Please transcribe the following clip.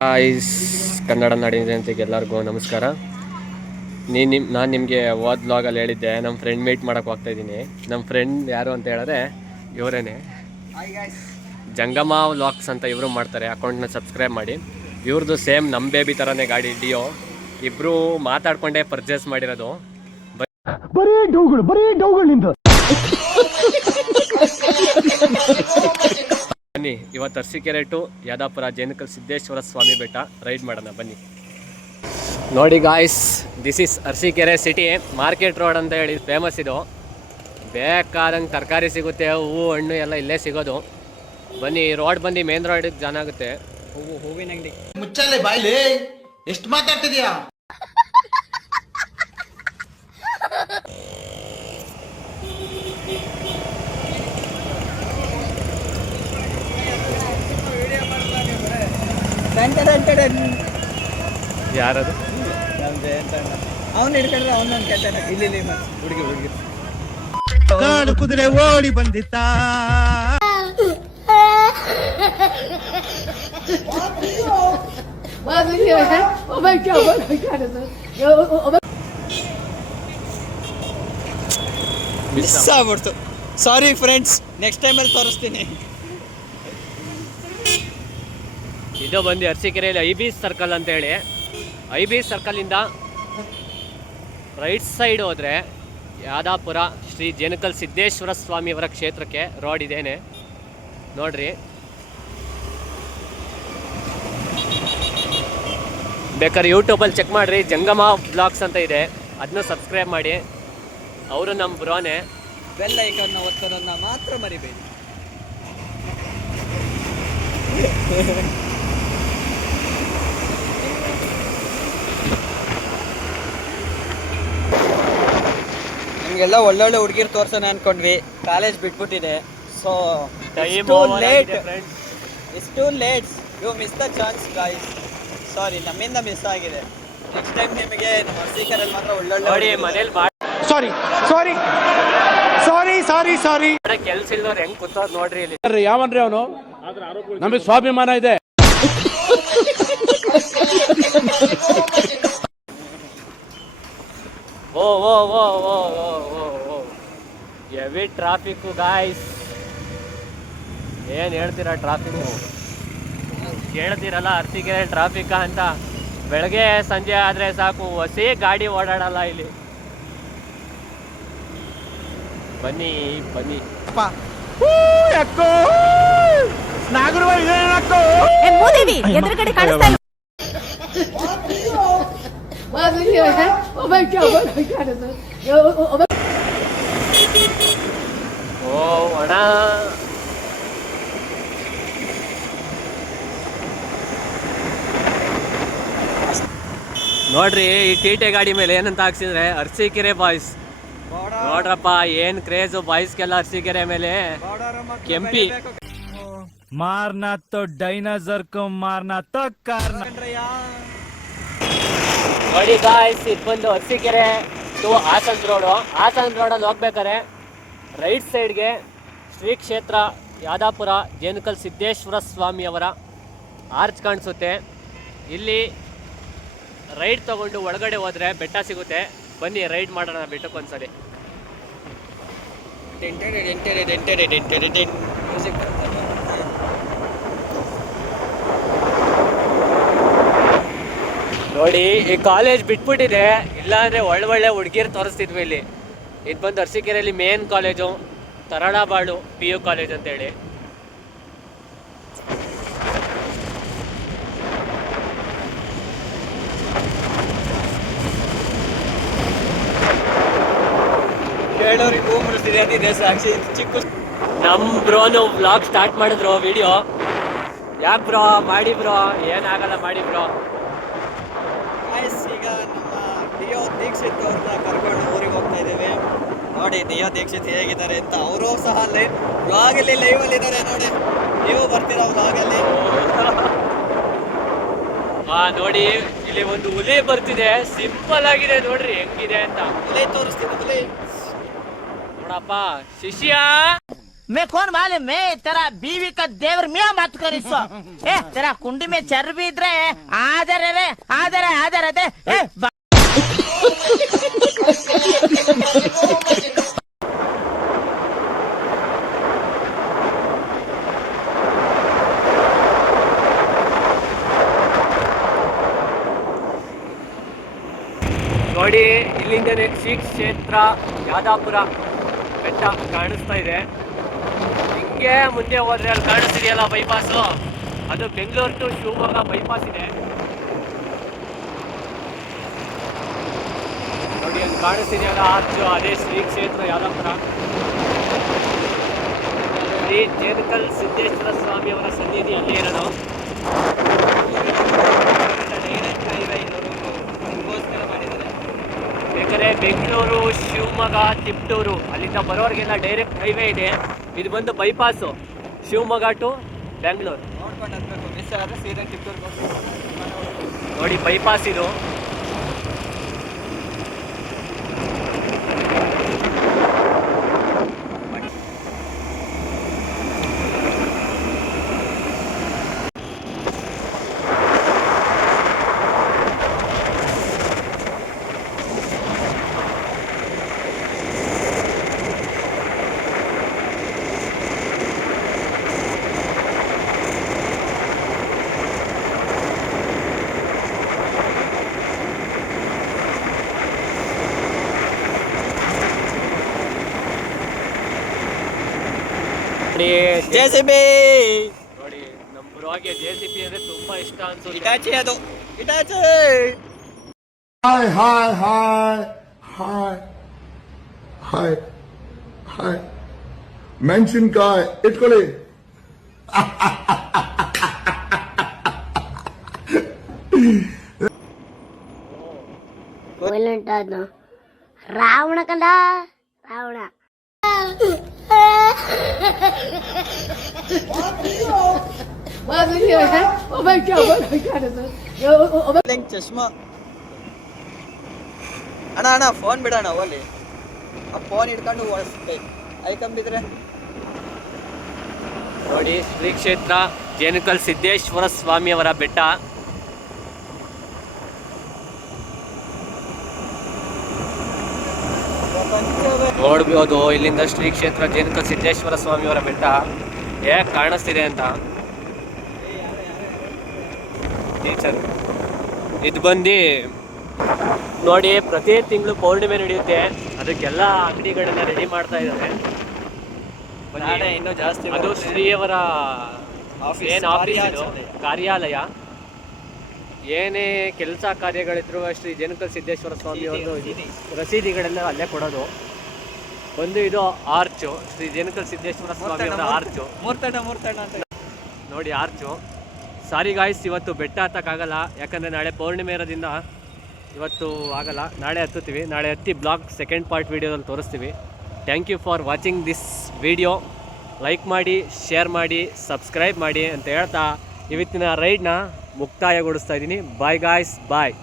Ice Kannada ನಾಡಿನಂತೆಗೆ ಎಲ್ಲರಿಗೂ ನಮಸ್ಕಾರ. ನಾನು ನಿಮಗೆ ಹೋದ ವ್ಲಾಗಲ್ಲಿ ಹೇಳಿದ್ದೆ ನಮ್ಮ ಫ್ರೆಂಡ್ ಮೀಟ್ ಮಾಡೋಕೆ ಹೋಗ್ತಾ ಇದ್ದೀನಿ. ನಮ್ಮ ಫ್ರೆಂಡ್ ಯಾರು ಅಂತ ಹೇಳಿದ್ರೆ ಇವರೇನೆ, ಜಂಗಮ ವ್ಲಾಗ್ಸ್ ಅಂತ ಇವರು ಮಾಡ್ತಾರೆ. ಅಕೌಂಟ್ನ ಸಬ್ಸ್ಕ್ರೈಬ್ ಮಾಡಿ. ಇವ್ರದ್ದು ಸೇಮ್ ನಮ್ಮ ಬೇಬಿ ಥರನೇ ಗಾಡಿ ಡಿಯೋ. ಇಬ್ಬರು ಮಾತಾಡ್ಕೊಂಡೇ ಪರ್ಚೇಸ್ ಮಾಡಿರೋದು. ಬನ್ನಿ, ಇವತ್ತು ಅರಸೀಕೆರೆ ಟು ಯಾದಾಪುರ ಜೇನುಕಲ್ ಸಿದ್ದೇಶ್ವರ ಸ್ವಾಮಿ ಬೆಟ್ಟ ರೈಡ್ ಮಾಡೋಣ ಬನ್ನಿ. ನೋಡಿ guys, this is Arsikere city. Market road ಅಂತ ಹೇಳಿ ಫೇಮಸ್ ಇದು. ಬೇಕಾದಂಗೆ ತರಕಾರಿ ಸಿಗುತ್ತೆ, ಹೂವು ಹಣ್ಣು ಎಲ್ಲ ಇಲ್ಲೇ ಸಿಗೋದು. ಬನ್ನಿ, ರೋಡ್ ಬಂದು ಮೇನ್ ರೋಡಿಗೆ ಜಾನ್ ಆಗುತ್ತೆ. ಹೂವಿನ ಅಂಗಡಿ ಮುಚ್ಚಾಲೆ ಬಾಯ್ಲಿ, ಎಷ್ಟು ಮಾತಾಡ್ತಿದ್ಯಾ? ಯಾರದು? ಅವನು ಹಿಡ್ಕೊಂಡ್ರೆ ಅವನೊಂದು ಕೇಳ್ತಾನೆ. ಇಲ್ಲಿ ಹುಡುಗಿ ಕಾಡು ಕುದುರೆ ಓಡಿ ಬಂದಿತ್ತ. ಮಿಸ್ ಆಗ್ಬಿಡ್ತು. ಸಾರಿ ಫ್ರೆಂಡ್ಸ್, ನೆಕ್ಸ್ಟ್ ಟೈಮಲ್ಲಿ ತೋರಿಸ್ತೀನಿ. ಇದು ಬಂದು ಅರಸೀಕೆರೆಯಲ್ಲಿ ಐಬಿ ಸರ್ಕಲ್ ಅಂತ ಹೇಳಿ. ಐಬಿ ಸರ್ಕಲಿಂದ ರೈಟ್ ಸೈಡ್ ಹೋದರೆ ಯಾದಾಪುರ ಶ್ರೀ ಜೇನುಕಲ್ ಸಿದ್ದೇಶ್ವರ ಸ್ವಾಮಿಯವರ ಕ್ಷೇತ್ರಕ್ಕೆ ರೋಡ್ ಇದೇನೆ ನೋಡ್ರಿ. ಬೇಕಾದ್ರೆ ಯೂಟ್ಯೂಬಲ್ಲಿ ಚೆಕ್ ಮಾಡಿರಿ, ಜಂಗಮ ಬ್ಲಾಗ್ಸ್ ಅಂತ ಇದೆ, ಅದನ್ನ ಸಬ್ಸ್ಕ್ರೈಬ್ ಮಾಡಿ. ಅವರು ನಮ್ಮ ಬ್ರೋನೆ. ಬೆಲ್ ಐಕಾನ್ನ ಒತ್ತೋದನ್ನ ಮಾತ್ರ ಮರಿಬೇಡಿ. ನಿಮಗೆಲ್ಲ ಒಳ್ಳೊಳ್ಳೆ ಹುಡುಗಿರು ತೋರ್ಸೋಣ ಅನ್ಕೊಂಡ್ವಿ. ಕಾಲೇಜ್ ಬಿಟ್ಬಿಟ್ಟಿದೆ. So it's too late. You miss the chance guys. Sorry, ನಮ್ಮಿಂದ ಮಿಸ್ ಆಗಿದೆ. ನೆಕ್ಸ್ಟ್ ಟೈಮ್ ನಿಮಗೆ ನಮ್ಮ ಅರಸೀಕೆರೆಯಲ್ಲಿ ಮಾತ್ರ ಒಳ್ಳೊಳ್ಳೆ ಮನೇಲಿ ಸಾರಿ ಕೆಲ್ಸ ಇಲ್ದವ್ರು ಹೆಂಗ್ ಕೂತವ್ರು ನೋಡ್ರಿ ಇಲ್ಲಿ. ಯಾವನ್ರಿ ಅವನು? ನಮಗೆ ಸ್ವಾಭಿಮಾನ ಇದೆ. ಓ ಓ ಓ ಓ ಓ ಓ ಓ ಹೆವಿ ಟ್ರಾಫಿಕ್ಕು ಗಾಯ್ಸ್. ಏನು ಹೇಳ್ತೀರಾ ಟ್ರಾಫಿಕ್ಕು? ಕೇಳ್ತೀರಲ್ಲ ಅರಸೀಕೆರೆ ಟ್ರಾಫಿಕ್ ಅಂತ. ಬೆಳಗ್ಗೆ ಸಂಜೆ ಆದರೆ ಸಾಕು, ಹೊಸೇ ಗಾಡಿ ಓಡಾಡಲ್ಲ ಇಲ್ಲಿ. ಬನ್ನಿ ಬನ್ನಿ. ಎದುರುಗಡೆ ಕಾಣಿಸ್ತಾ ಇಲ್ಲ. ಓ ಅಣ್ಣ, ನೋಡ್ರಿ ಈ ಟಿ ಗಾಡಿ ಮೇಲೆ ಏನಂತ ಹಾಕ್ಸಿದ್ರೆ ಅರಸೀಕೆರೆ ಬಾಯ್ಸ್. ನೋಡ್ರಪ್ಪ ಏನ್ ಕ್ರೇಜು ಬಾಯ್ಸ್ಗೆಲ್ಲ ಅರಸೀಕೆರೆ ಮೇಲೆ. ಕೆಂಪಿ ಮಾರ್ನಾ ತೋ ಡೈನೋಸರ್ ಕೋ ಮಾರ್ನಾ ತೋ ಕಾರ್ನ. ನೋಡಿ ಗಾಯ್ಸ್, ಇದು ಬಂದು ಅರಸೀಕೆರೆ ಟು ಹಾಸನ್ ರೋಡು. ಹಾಸನ್ ರೋಡಲ್ಲಿ ಹೋಗ್ಬೇಕಾರೆ ರೈಟ್ ಸೈಡ್ಗೆ ಶ್ರೀ ಕ್ಷೇತ್ರ ಯಾದಾಪುರ ಜೇನುಕಲ್ ಸಿದ್ದೇಶ್ವರ ಸ್ವಾಮಿಯವರ ಆರ್ಚ್ ಕಾಣಿಸುತ್ತೆ. ಇಲ್ಲಿ ರೈಡ್ ತಗೊಂಡು ಒಳಗಡೆ ಹೋದರೆ ಬೆಟ್ಟ ಸಿಗುತ್ತೆ. ಬನ್ನಿ ರೈಡ್ ಮಾಡೋಣ ಬೆಟ್ಟಕ್ಕೊಂದ್ಸಲಿ. ನೋಡಿ, ಈ ಕಾಲೇಜ್ ಬಿಟ್ಬಿಟ್ಟಿದೆ, ಇಲ್ಲಾಂದರೆ ಒಳ್ಳೆ ಹುಡುಗಿರು ತೋರಿಸ್ತಿದ್ವಿ ಇಲ್ಲಿ. ಇದು ಬಂದು ಅರಸೀಕೆರೆಯಲ್ಲಿ main college, Taralabalu PU college ಅಂತೇಳಿ. ಹೇಳೋರಿಗೆ ಮುಡಿಸ್ತಿದೆ ಅಂತಿದೆ ಸಾಕ್ಷಿ. ಚಿಕ್ಕ ನಮ್ಮ ಬ್ರೋನು ವ್ಲಾಗ್ ಸ್ಟಾರ್ಟ್ ಮಾಡಿದ್ರು ವಿಡಿಯೋ. ಯಾಕೆ ಬ್ರೋ ಮಾಡಿ ಬ್ರೋ? ಏನಾಗಲ್ಲ ಮಾಡಿ ಬ್ರೋ. ಈಗ ನಮ್ಮ ದಿಯೋ ದೀಕ್ಷಿತ್ ಅವ್ರನ್ನ ಕರ್ಕೊಂಡು ಊರಿಗೆ ಹೋಗ್ತಾ ಇದ್ದೇವೆ. ನೋಡಿ ದಿಯೋ ದೀಕ್ಷಿತ್ ಹೇಗಿದ್ದಾರೆ ಅಂತ. ಅವರು ಸಹ ವ್ಲಾಗಲ್ಲಿ ಲೈವಲ್ಲಿ ಇದ್ದಾರೆ ನೋಡಿ. ನೀವು ಬರ್ತೀರಾ ವ್ಲಾಗಲ್ಲಿ? ನೋಡಿ, ಇಲ್ಲಿ ಒಂದು ಹುಲಿ ಬರ್ತಿದೆ. ಸಿಂಪಲ್ ಆಗಿದೆ ನೋಡ್ರಿ ಹೆಂಗಿದೆ ಅಂತ. ಹುಲಿ ತೋರಿಸ್ತೀನಿ. ಹುಲಿ ನೋಡಪ್ಪ ಶಿಷ್ಯ. मैं कौन मालूम मैं तेरा बीवी का देवर मियाँ मत कर इसको तेरा कुंडी में चर्बी इधरे आदर रे आदर दे ನೋಡಿ ಇಲ್ಲಿಂದನೇ ಶ್ರೀ ಕ್ಷೇತ್ರ ಯಾದಾಪುರ ಬೆಟ್ಟ ಕಾಣಿಸ್ತಾ ಇದೆ. ಹಿಂಗೆ ಮುಂದೆ ಹೋದ್ರೆ ಅಲ್ಲಿ ಕಾಣಿಸ್ತಿದೆಯಲ್ಲ ಬೈಪಾಸು, ಅದು ಬೆಂಗಳೂರು ಟು ಶಿವಮೊಗ್ಗ ಬೈಪಾಸ್ ಇದೆ. ನೋಡಿ ಅಲ್ಲಿ ಕಾಣಿಸ್ತಿದೆಯಲ್ಲ ಆರ್ಚು, ಅದೇ ಶ್ರೀ ಕ್ಷೇತ್ರ ಯಾದಾಪುರ. ಶ್ರೀ ಜೇನುಕಲ್ ಸಿದ್ದೇಶ್ವರ ಸ್ವಾಮಿ ಅವರ ಸನ್ನಿಧಿ ಅಲ್ಲಿ ಇರೋದು. ಬೇಕಾದ್ರೆ ಬೆಂಗಳೂರು, ಶಿವಮೊಗ್ಗ, ತಿಪ್ಟೂರು ಅಲ್ಲಿಂದ ಬರೋರಿಗೆಲ್ಲ ಡೈರೆಕ್ಟ್ ಹೈವೇ ಇದೆ. ಇದು ಬಂದು ಬೈಪಾಸು ಶಿವಮೊಗ್ಗ ಟು ಬೆಂಗಳೂರು. ನೋಡಿ ಬೈಪಾಸ್ ಇದು. JCB ನೋಡಿ ನಮ್ಮ ಬರುವಾಗೆ JCB ಅಂದ್ರೆ ತುಂಬಾ ಇಷ್ಟ ಅನ್ಸುತ್ತೆ. ಇಟಾಚಿ ಅದು ಇಟಾಚಿ. ಹಾಯ್ ಮೆಣಸಿನ್ಕಾಯಿ ಇಟ್ಕೊಳ್ಳಿ. ರಾವಣ ಕಂದ ರಾವಣ ಚಶ್ಮಾ ಅಣ್ಣ ಫೋನ್ ಬಿಡೋಣ ಓಲಿ. ಆ ಫೋನ್ ಹಿಡ್ಕೊಂಡು ಓಡಿಸ್ತೆ ಐಕಂಬಿದ್ರೆ. ನೋಡಿ ಶ್ರೀ ಕ್ಷೇತ್ರ ಜೇನುಕಲ್ ಸಿದ್ದೇಶ್ವರ ಸ್ವಾಮಿ ಅವರ ಬೆಟ್ಟ. ನೋಡ್ಬೋದು ಇಲ್ಲಿಂದ ಶ್ರೀ ಕ್ಷೇತ್ರ ಜೇನುಕಲ್ ಸಿದ್ದೇಶ್ವರ ಸ್ವಾಮಿ ಅವರ ಬೆಟ್ಟ ಹೇಗೆ ಕಾಣಿಸ್ತಿದೆ ಅಂತ. ಇದು ಬಂದು ನೋಡಿ ಪ್ರತಿ ತಿಂಗಳು ಪೌರ್ಣಿಮೆ ನಡೆಯುತ್ತೆ. ಅದಕ್ಕೆಲ್ಲ ಅಂಗಡಿಗಳನ್ನ ರೆಡಿ ಮಾಡ್ತಾ ಇದ್ದಾರೆ. ಇನ್ನೂ ಜಾಸ್ತಿ ಅದು ಶ್ರೀಯವರ ಏನು ಆಫೀಸ್ ಇದು, ಕಾರ್ಯಾಲಯ. ಏನೇ ಕೆಲಸ ಕಾರ್ಯಗಳಿದ್ರು ಶ್ರೀ ಜೇನುಕಲ್ ಸಿದ್ದೇಶ್ವರ ಸ್ವಾಮಿ ಒಂದು ರಸೀದಿಗಳೆಲ್ಲ ಅಲ್ಲೇ ಕೊಡೋದು. ಒಂದು ಇದು ಆರ್ಚು, ಶ್ರೀ ಜೇನುಕಲ್ ಸಿದ್ದೇಶ್ವರ ಸ್ವಾಮಿ ಅವರ ಆರ್ಚು. ಮೂರ್ತಣ್ಣ ಅಂತ ನೋಡಿ ಆರ್ಚು. ಸಾರಿ ಗಾಯ್ಸ್, ಇವತ್ತು ಬೆಟ್ಟ ಹತ್ತಕ್ಕಾಗಲ್ಲ, ಯಾಕಂದರೆ ನಾಳೆ ಪೌರ್ಣಿಮೆ ಇರೋದ್ರಿಂದ ಇವತ್ತು ಆಗಲ್ಲ. ನಾಳೆ ಹತ್ತುತ್ತೀವಿ. ನಾಳೆ ಹತ್ತಿ ಬ್ಲಾಗ್ ಸೆಕೆಂಡ್ ಪಾರ್ಟ್ ವೀಡಿಯೋದಲ್ಲಿ ತೋರಿಸ್ತೀವಿ. Thank you for watching this video. Like ಮಾಡಿ, ಶೇರ್ ಮಾಡಿ, ಸಬ್ಸ್ಕ್ರೈಬ್ ಮಾಡಿ ಅಂತ ಹೇಳ್ತಾ ಇವತ್ತಿನ ರೈಡ್ನ ಮುಕ್ತಾಯಗೊಳಿಸ್ತಾ ಇದ್ದೀನಿ. ಬಾಯ್ ಗಾಯ್ಸ್, ಬಾಯ್.